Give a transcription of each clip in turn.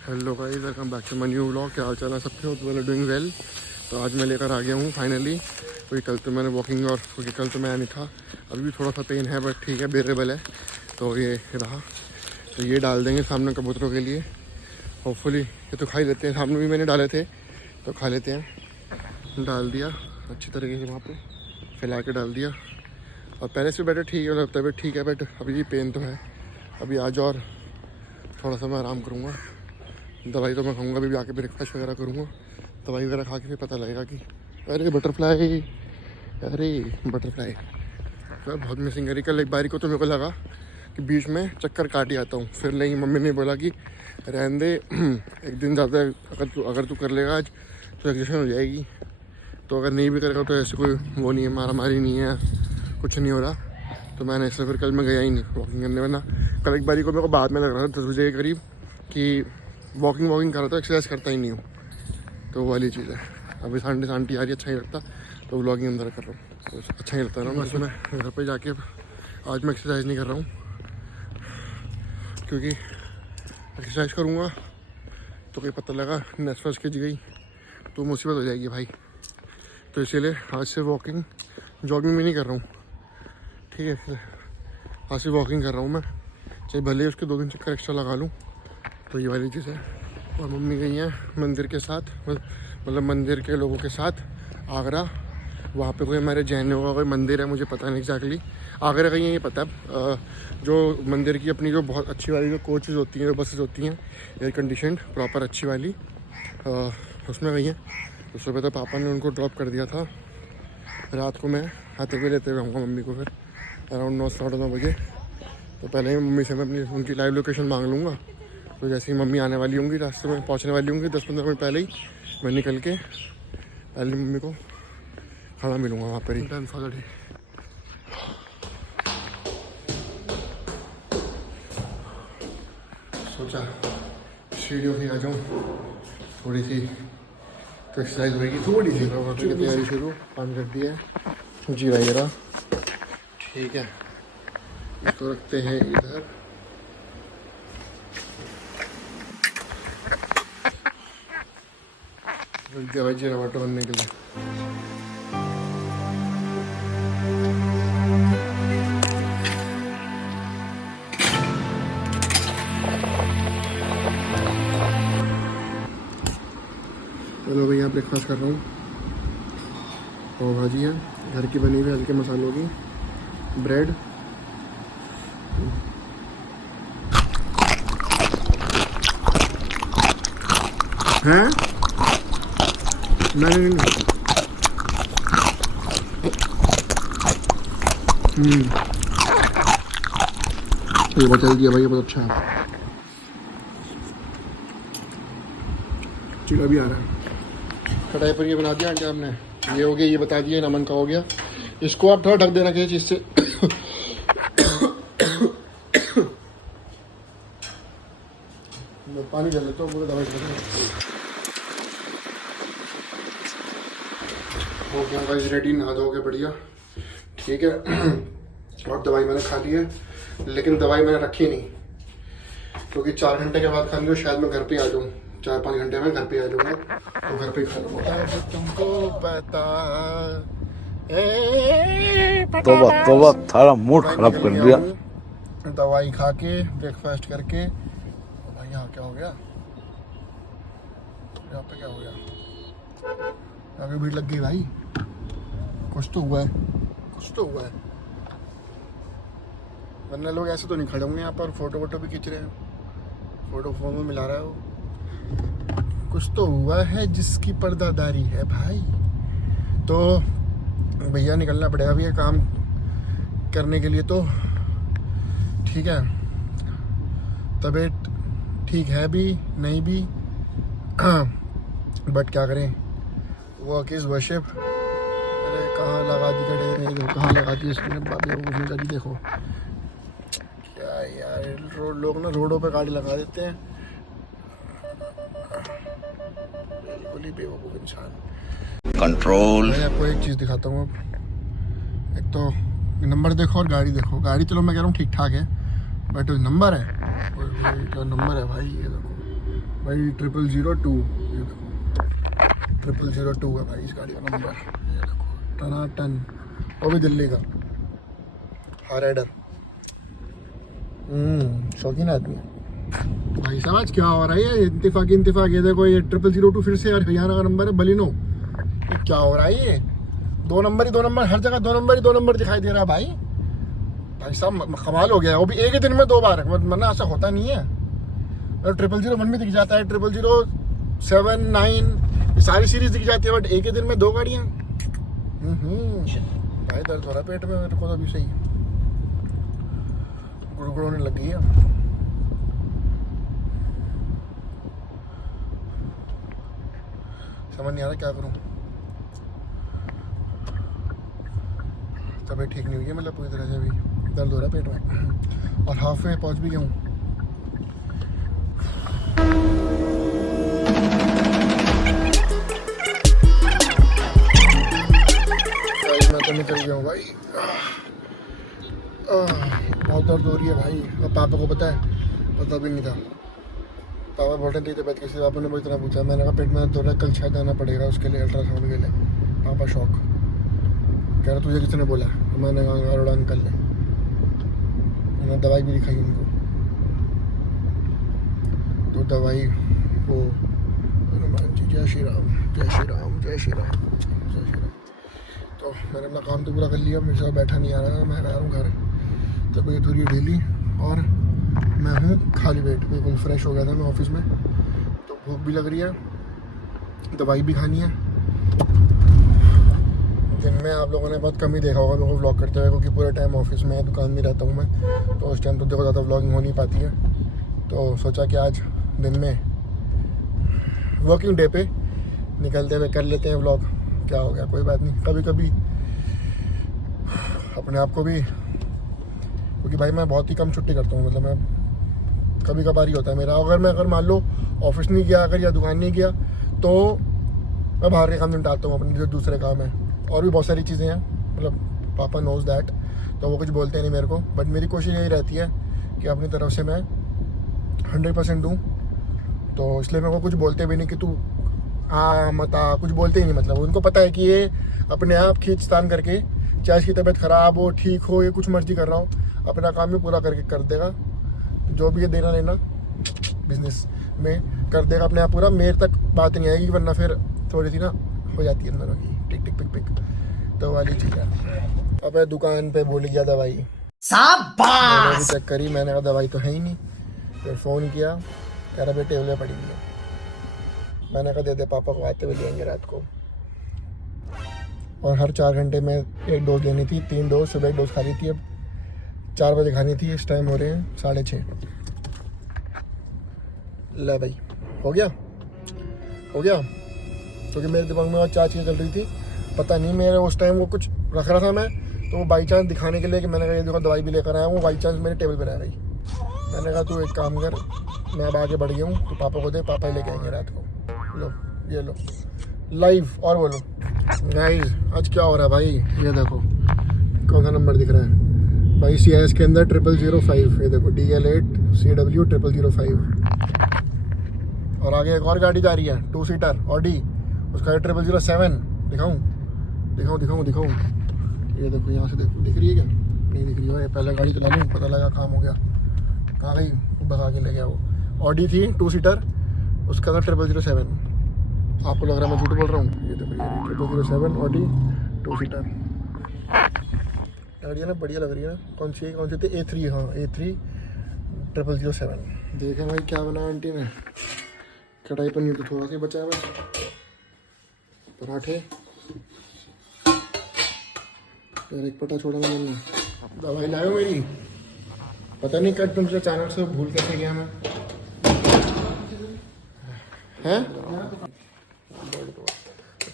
Hello guys, welcome back to my new vlog. क्या हाल चाल है सबके? Hope you are doing well. तो आज मैं लेकर आ गया हूँ फाइनली, क्योंकि कल तो मैंने वॉकिंग और क्योंकि कल तो मैं नहीं था, अभी भी थोड़ा सा पेन है बट ठीक है, बेरेबल है। तो ये रहा, तो ये डाल देंगे सामने कबूतरों के लिए। होपफुली ये तो खा ही लेते हैं, सामने भी मैंने डाले थे तो खा लेते हैं। डाल दिया अच्छी तरीके से, वहाँ पर फैला के डाल दिया। और पहले से बेटर ठीक है, मतलब तबीयत ठीक है, बट अभी भी पेन तो है। अभी आज और थोड़ा सा मैं आराम करूँगा। दवाई तो मैं खाऊंगा, अभी आके ब्रेकफास्ट वगैरह करूँगा, दवाई वगैरह खा के फिर पता लगेगा कि अरे बटरफ्लाई, तो बहुत मिसिंग करी। कल एक बारी को तो मेरे को लगा कि बीच में चक्कर काट ही आता हूँ, फिर लेकिन मम्मी ने बोला कि रहने दे, एक दिन ज़्यादा अगर तू कर लेगा आज तो एग्जेशन हो जाएगी, तो अगर नहीं भी करेगा तो ऐसे कोई वो नहीं है, मारामारी नहीं है, कुछ नहीं हो रहा। तो मैंने इसलिए फिर कल मैं गया ही नहीं वॉकिंग करने। वरना कल एक बारी को मेरे को बाद में लग रहा था 10 बजे के करीब कि वॉकिंग कर रहा था, एक्सरसाइज करता ही नहीं हूँ, तो वो वाली चीज़ है। अभी शांति आ रही है, अच्छा ही लगता, तो व्लॉगिंग अंदर कर रहा हूँ, तो अच्छा ही लगता है ना। मैं घर पे जाके आज मैं एक्सरसाइज नहीं कर रहा हूँ, क्योंकि एक्सरसाइज करूँगा तो कोई पता लगा नस वस खिंच गई तो मुसीबत हो जाएगी भाई। तो इसीलिए आज से जॉगिंग भी नहीं कर रहा हूँ, ठीक है। आज से वॉकिंग कर रहा हूँ मैं, चाहे भले ही उसके 2 दिन चक्कर एक्स्ट्रा लगा लूँ। तो ये वाली चीज़ है। और मम्मी गई हैं मंदिर के साथ, मतलब मंदिर के लोगों के साथ आगरा। वहाँ पे कोई हमारे जैनियों का कोई मंदिर है, मुझे पता नहीं एग्जैक्टली। आगरा गई हैं ये पता है, जो मंदिर की अपनी जो बहुत अच्छी वाली जो कोचेज़ होती हैं, जो बसेस होती हैं एयर कंडीशनड प्रॉपर अच्छी वाली, उसमें गई हैं। तो सुबह तो पापा ने उनको ड्रॉप कर दिया था, रात को मैं आते हुए लेते हुए आऊँगा मम्मी को फिर अराउंड 9-9:30 बजे। तो पहले ही मम्मी से मैं अपनी उनकी लाइव लोकेशन मांग लूँगा। तो जैसे ही मम्मी आने वाली होंगी, रास्ते में पहुंचने वाली होंगी, 10-15 मिनट पहले ही मैं निकल के पहले मम्मी को खाना मिलूँगा वहाँ पर ही। सोचा सीढ़ियों से आ जाऊँ, थोड़ी सी तो एक्सरसाइज होगी, थोड़ी सी की तैयारी शुरू। पानी रख दिया है जी वगैरह, ठीक है। इसको रखते हैं इधर। जीरा वाटर बनने के लिए चलो भैया ब्रेकफास्ट कर रहा हूँ। पाव भाजी है घर की बनी हुई, हल्के मसालों की, ब्रेड, हैं नहीं ये बचा दिया भाई, बहुत अच्छा है। चिड़ा भी आ रहा है। कढ़ाई पर ये बना दिया आंटी आपने, ये हो गया, ये बता दिया नमन का हो गया। इसको आप थोड़ा ढक देना किसी चीज़ से। पानी डाल लेता हूँ, पूरा दवाई हो गया गाइस रेडी, नहा धो के बढ़िया, ठीक है। और दवाई मैंने खा ली है, लेकिन दवाई मैंने रखी नहीं, क्योंकि 4 घंटे के बाद खा ली शायद मैं घर पे आ जाऊँ। 4-5 घंटे में घर पे आ जाऊँगा, तो घर पे ही खा लूँगा। तुमको पता तोबा थारा मूड खराब कर दिया। दवाई खा के ब्रेकफास्ट करके भाई, यहाँ क्या हो गया? यहाँ पे क्या हो गया? यहाँ पे भीड़ लग गई भाई, कुछ तो हुआ है, वरना लोग ऐसे तो नहीं खड़े होंगे यहाँ पर। फोटो भी खींच रहे हैं, फोटो फोन में मिला रहा है वो। कुछ तो हुआ है जिसकी पर्दादारी है भाई। तो भैया निकलना पड़ेगा भैया काम करने के लिए, तो ठीक है। तबीयत ठीक है भी नहीं भी, बट क्या करें, वर्क इज़ वर्शिप। अरे कहाँ लगा दी गड़े, कहाँ लगा दी इसने बाबी, देखो क्या यार, लोग ना रोडों पे गाड़ी लगा देते हैं, बिल्कुल ही बेवकूफ़ इंसान। कंट्रोल। मैं आपको एक चीज़ दिखाता हूँ। एक तो नंबर देखो और गाड़ी देखो। गाड़ी चलो मैं कह रहा हूँ ठीक ठाक है, बट नंबर है, जो नंबर है भाई, ये देखो भाई 0002, 0002 है भाई इस गाड़ी का नंबर। ये देखो टनाटन, वो भी दिल्ली का हार राइडर। शौकीन आदमी है भाई। समझ क्या हो रहा है ये इंतफाक। ये देखो ये 0002 फिर से हरियाणा का नंबर है, बलिनो। ये क्या हो रहा है ये? 2 नंबर हर जगह 2 नंबर दिखाई दे रहा है भाई साहब कमाल हो गया है। वो भी एक ही दिन में 2 बार, वरना ऐसा होता नहीं है। 001 भी दिख जाता है, 007, 9 ये सारी सीरीज दिख जाती है, बट एक ही दिन में 2 गाड़ियाँ। भाई दर्द हो रहा है पेट में मेरे को तो अभी सही, गुड़गुड़ होने लग गई है। समझ नहीं आ रहा क्या करूं। तबीयत ठीक नहीं हुई है, मतलब पूरी तरह से अभी दर्द हो रहा है पेट में, और हाफ वे पहुंच भी गया हूँ। मैं तो निकल गया हूँ भाई। बहुत दर्द हो रही है भाई। अब पापा को पता भी नहीं था। पापा बोल रहे थे तबीयत कैसी, पापा ने मुझे इतना पूछा। मैंने कहा पेट में दर्द हो रहा है, कल शायद आना पड़ेगा उसके लिए, अल्ट्रासाउंड के लिए। पापा शौक, कह रहा तुझे किसने बोला? मैंने कहा अरोड़ा अंकल ने। मैंने दवाई भी दिखाई उनको, तो दवाई वो हनुमान जी जय श्री राम जय श्री राम जय श्री राम जय श्री राम। तो मैंने अपना काम तो पूरा कर लिया, मेरे साथ बैठा नहीं आ रहा था, मैं आ रहा हूँ घर। तबीयत हो रही है ढीली और मैं हूँ खाली पेट, बिल्कुल फ्रेश हो गया था मैं ऑफिस में। तो भूख भी लग रही है, दवाई भी खानी है। दिन में आप लोगों ने बहुत कम ही देखा होगा मेरे को व्लॉग करते हुए, क्योंकि पूरे टाइम ऑफिस में दुकान में रहता हूँ मैं, तो उस टाइम तो देखो ज़्यादा व्लॉगिंग हो नहीं पाती है। तो सोचा कि आज दिन में वर्किंग डे पे निकलते हुए कर लेते हैं व्लॉग। क्या हो गया, कोई बात नहीं। कभी कभी अपने आप को भी, क्योंकि भाई मैं बहुत ही कम छुट्टी करता हूँ, मतलब मैं कभी कभार ही होता है मेरा। अगर मान लो ऑफिस नहीं गया अगर, या दुकान नहीं गया, तो मैं बाहर के काम निपटाता हूँ, अपने जो दूसरे काम है। और भी बहुत सारी चीज़ें हैं, मतलब पापा नोज दैट, तो वो कुछ बोलते नहीं मेरे को। बट मेरी कोशिश यही रहती है कि अपनी तरफ से मैं 100% दूँ। तो इसलिए मेरे को कुछ बोलते भी नहीं कि तू मत आ, कुछ बोलते ही नहीं। मतलब उनको पता है कि ये अपने आप खींचतान करके, चाहे इसकी तबीयत ख़राब हो, ठीक हो, ये कुछ मर्जी कर रहा हो, अपना काम भी पूरा करके कर देगा। जो भी ये देना लेना बिजनेस में कर देगा अपने आप पूरा। मेरे तक बात नहीं आएगी, वरना फिर थोड़ी सी ना हो जाती है अंदर की टिक टिक पिक पिक, तो वाली चीज़ है। अब मैं दुकान पे भूल गया दवाई, मैंने भी चेक करी, मैंने कहा दवाई तो है ही नहीं। फिर फ़ोन किया, कह रहा बेटे टेबलें पड़ी हुई है। मैंने कहा दे दे, पापा को आते हुए लेंगे रात को। और हर 4 घंटे में 1 डोज लेनी थी, 3 डोज, सुबह 1 डोज खा ली थी, अब 4 बजे खानी थी। इस टाइम हो रहे हैं 6:30। ले भाई, हो गया। क्योंकि मेरे दिमाग में और 4 चीज़ें चल रही थी, पता नहीं मेरे उस टाइम वो कुछ रख रहा था मैं, तो वो बाई चांस दिखाने के लिए कि मैंने कहा ये देखो दवाई भी लेकर आया हूँ, बाई चांस मेरे टेबल पर रह गई। मैंने कहा तू एक काम कर, मैं अब आगे बढ़ गया हूँ, तो पापा को दे, पापा ही लेके आएंगे रात को। लो ये लो लाइव। और बोलो गाइस आज क्या हो रहा है भाई? ये देखो कौन सा नंबर दिख रहा है भाई, CIS के अंदर 0005। ये देखो DL8 CW 0005। और आगे एक और गाड़ी जा रही है 2 सीटर ऑडी, उसका 0007। दिखाऊं। ये देखो यहाँ से देखो, दिख रही है क्या? नहीं दिख रही है। पहले गाड़ी चला लूँ, पता लगा काम हो गया। कहाँ गई? भगा के ले गया वो। ऑडी थी 2 सीटर, उसका था 0007। आपको लग रहा है मैं झूठ बोल रहा हूँ? ये देखो ये 0007 ऑडी 2 सीटर गाड़ी है ना, बढ़िया लग रही है ना। कौन सी थी? A3। हाँ A3 0007। देखें भाई क्या बना आंटी ने। कढ़ाई पनीर तो थोड़ा सा बचा है बस, पराठे, फिर एक पटा छोड़ा मैंने। दवाई लाओ मेरी, पता नहीं कब तुमसे अचानक से भूल कैसे गया मैं। हैं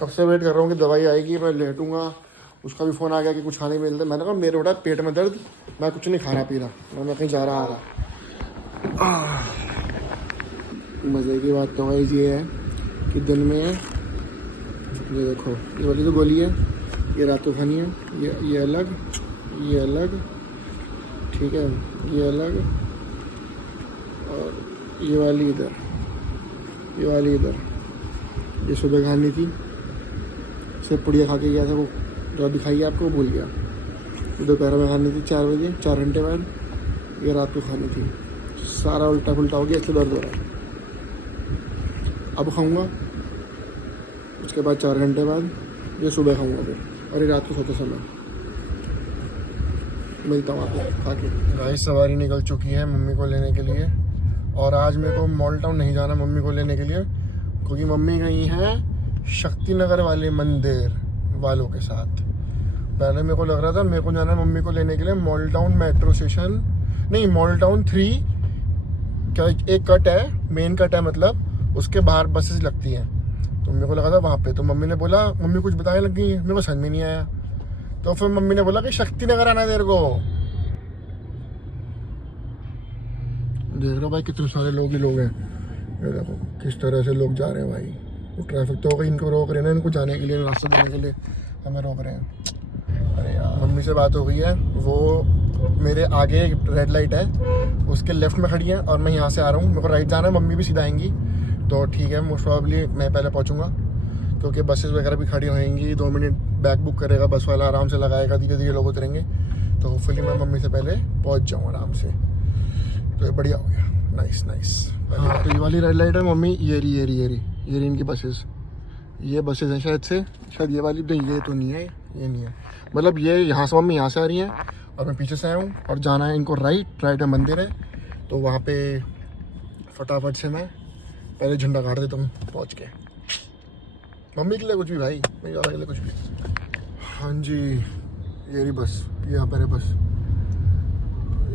कब से वेट कर रहा हूँ कि दवाई आएगी, मैं लेटूंगा। उसका भी फ़ोन आ गया कि कुछ खाने मिलता है। मैंने कहा मेरे उठा पेट में दर्द, मैं कुछ नहीं खा रहा पी रहा, मैं कहीं जा रहा आ रहा। मज़े की बात तो गाइस ये है कि दिन में ये देखो, ये वाली तो गोली है, ये रात को खानी है। ये अलग, ठीक है, ये अलग, और ये वाली इधर। ये वाली इधर, ये सुबह खानी थी, सिर्फ पुड़िया खा के गया था, वो जो दिखाई आपको वो भूल गया। दोपहर में खानी थी 4 बजे, 4 घंटे बाद। ये रात को खानी थी। सारा उल्टा पुल्टा हो गया, इसलिए दर्द हो रहा है। अब खाऊंगा, उसके बाद 4 घंटे बाद ये सुबह खाऊंगा फिर, और ये रात को सोते समय। मिलता हूँ आपको खा के। गाइस सवारी निकल चुकी है मम्मी को लेने के लिए, और आज मेरे को मॉल टाउन नहीं जाना मम्मी को लेने के लिए, क्योंकि मम्मी गई हैं शक्ति नगर वाले मंदिर वालों के साथ। पहले मेरे को लग रहा था मेरे को जाना है मम्मी को लेने के लिए मॉल टाउन मेट्रो स्टेशन, नहीं मॉल टाउन 3 क्या एक कट है, मेन कट है मतलब, उसके बाहर बसेस लगती हैं, तो मेरे को लगा था वहाँ पे। तो मम्मी ने बोला, मम्मी कुछ बताने लग गई, मेरे को समझ में नहीं आया। तो फिर मम्मी ने बोला कि शक्ति नगर आना है तेरे को। देख रहे हो भाई कितने सारे लोग ही लोग हैं, ये देखो किस तरह से लोग जा रहे हैं भाई। वो ट्रैफिक तो होगा, इनको रोक रहे हैं ना, इनको जाने के लिए, रास्ता देने के लिए हमें रोक रहे हैं। अरे यार मम्मी से बात हो गई है, वो मेरे आगे रेड लाइट है, उसके लेफ्ट में खड़ी है और मैं यहाँ से आ रहा हूँ, मेरे को राइट जाना है, मम्मी भी सीधा आएंगी। तो ठीक है, मोस्ट प्रॉब्ली मैं पहले पहुँचूँगा, क्योंकि बसेस वगैरह भी खड़ी होएंगी। 2 मिनट बैक बुक करेगा बस वाला, आराम से लगाएगा, धीरे धीरे लोग उतरेंगे, तो होपफुली मैं मम्मी से पहले पहुँच जाऊँ आराम से। तो ये बढ़िया हो गया, नाइस नाइस। हाँ तो ये वाली रेड लाइट है मम्मी, ये रही इनकी बसेस, ये बसेस हैं शायद शायद ये वाली, नहीं ये तो नहीं है, ये नहीं है, मतलब ये यहाँ से मम्मी यहाँ से आ रही है और मैं पीछे से आया हूँ, और जाना है इनको राइट में मंदिर है, तो वहाँ पे फटाफट से मैं पहले झंडा काट देता हूँ पहुँच के। मम्मी के लिए कुछ भी भाई, मेरी ज़्यादा के लिए कुछ भी। हाँ जी ये रही बस, यहाँ पर है बस,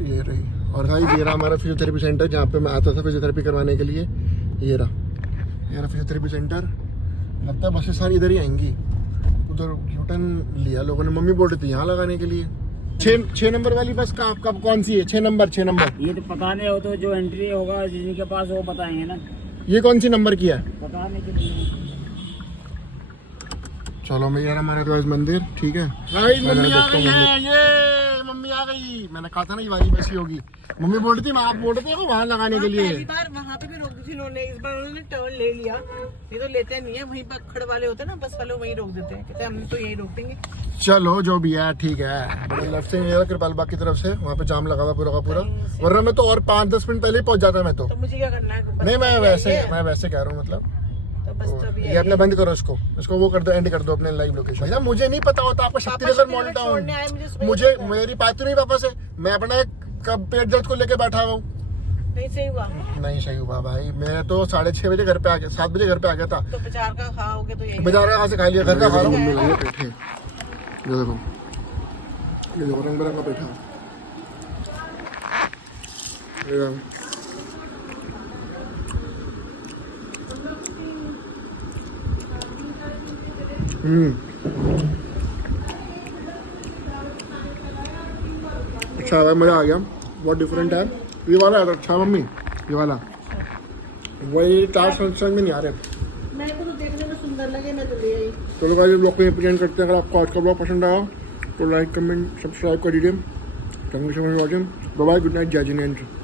ये रही। और भाई ये रहा हमारा फिजियोथेरेपी सेंटर, जहाँ पे मैं आता था फिजियोथेरेपी करवाने के लिए। ये रहा फिजियोथेरेपी सेंटर। लगता है बसें सारी इधर ही आएंगी, उधर यूटर्न लिया लोगों ने, मम्मी बोल रही थी यहाँ लगाने के लिए। 6 नंबर वाली बस कब कौन सी है? 6 नंबर ये तो पता नहीं, हो तो जो एंट्री होगा जिनके पास वो बताएंगे ना। ये कौन सी नंबर की है? पता नहीं कितनी। चलो मैं यार हमारे तो मंदिर ठीक है। मम्मी आ गई है, ये मम्मी आ गई। मैंने कहा था ना ये वाली बस ही होगी। मम्मी बोल रही थी, आप बोल रहे थे वहाँ लगाने के लिए। पहली बार वहाँ पे भी रोक दी थी उन्होंने, इस बार उन्होंने टर्न ले लिया। ये तो लेते नहीं है, वहीं पर खड़ वाले होते हैं ना बस वाले, वहीं रोक देते हैं, कहते हैं हम तो यहीं रोक देंगे। चलो जो भी है ठीक है। लेफ्ट से कृपाल बाग की तरफ से, वहाँ पे जाम लगा हुआ पूरा का पूरा, वरना मैं तो और 5-10 मिनट पहले ही पहुँच जाता मैं तो मुझे क्या करना है? नहीं मैं वैसे कह रहा हूँ, मतलब ये अपने बंद करो इसको वो कर दो, एंड कर दो अपने लाइव लोकेशन। भैया मुझे नहीं पता होता आपका शक्तिनगर मॉल टाउन, मुझे मेरी बात तो नहीं पापा से, मैं अपना कब पेट दर्द को लेके बैठा हुआ हूँ। नहीं सही हुआ भाई, मैं तो 6:30 बजे घर पे आ गया, 7 बजे घर पे आ गया था। तो बाजार का खाओगे तो यही, बाजार का से खा लिया, घर का खा रहा हूँ। ये पेठे, ये देखो रंग बिरंगा पेठा। अच्छा भाई मज़ा आ गया, बहुत डिफरेंट है। ये वाला है अच्छा मम्मी, ये वाला वही 4 समझ में नहीं आ रहे। मेरे को तो देखने में सुंदर लगे, मैं तो ले आई। चलो भाई ब्लॉग को प्रेजेंट करते हैं। अगर आपको आज का ब्लॉग पसंद आया तो लाइक कमेंट सब्सक्राइब कर दीजिए। Thank you so much for watching. Bye bye, good night, जय जिनेंद्र।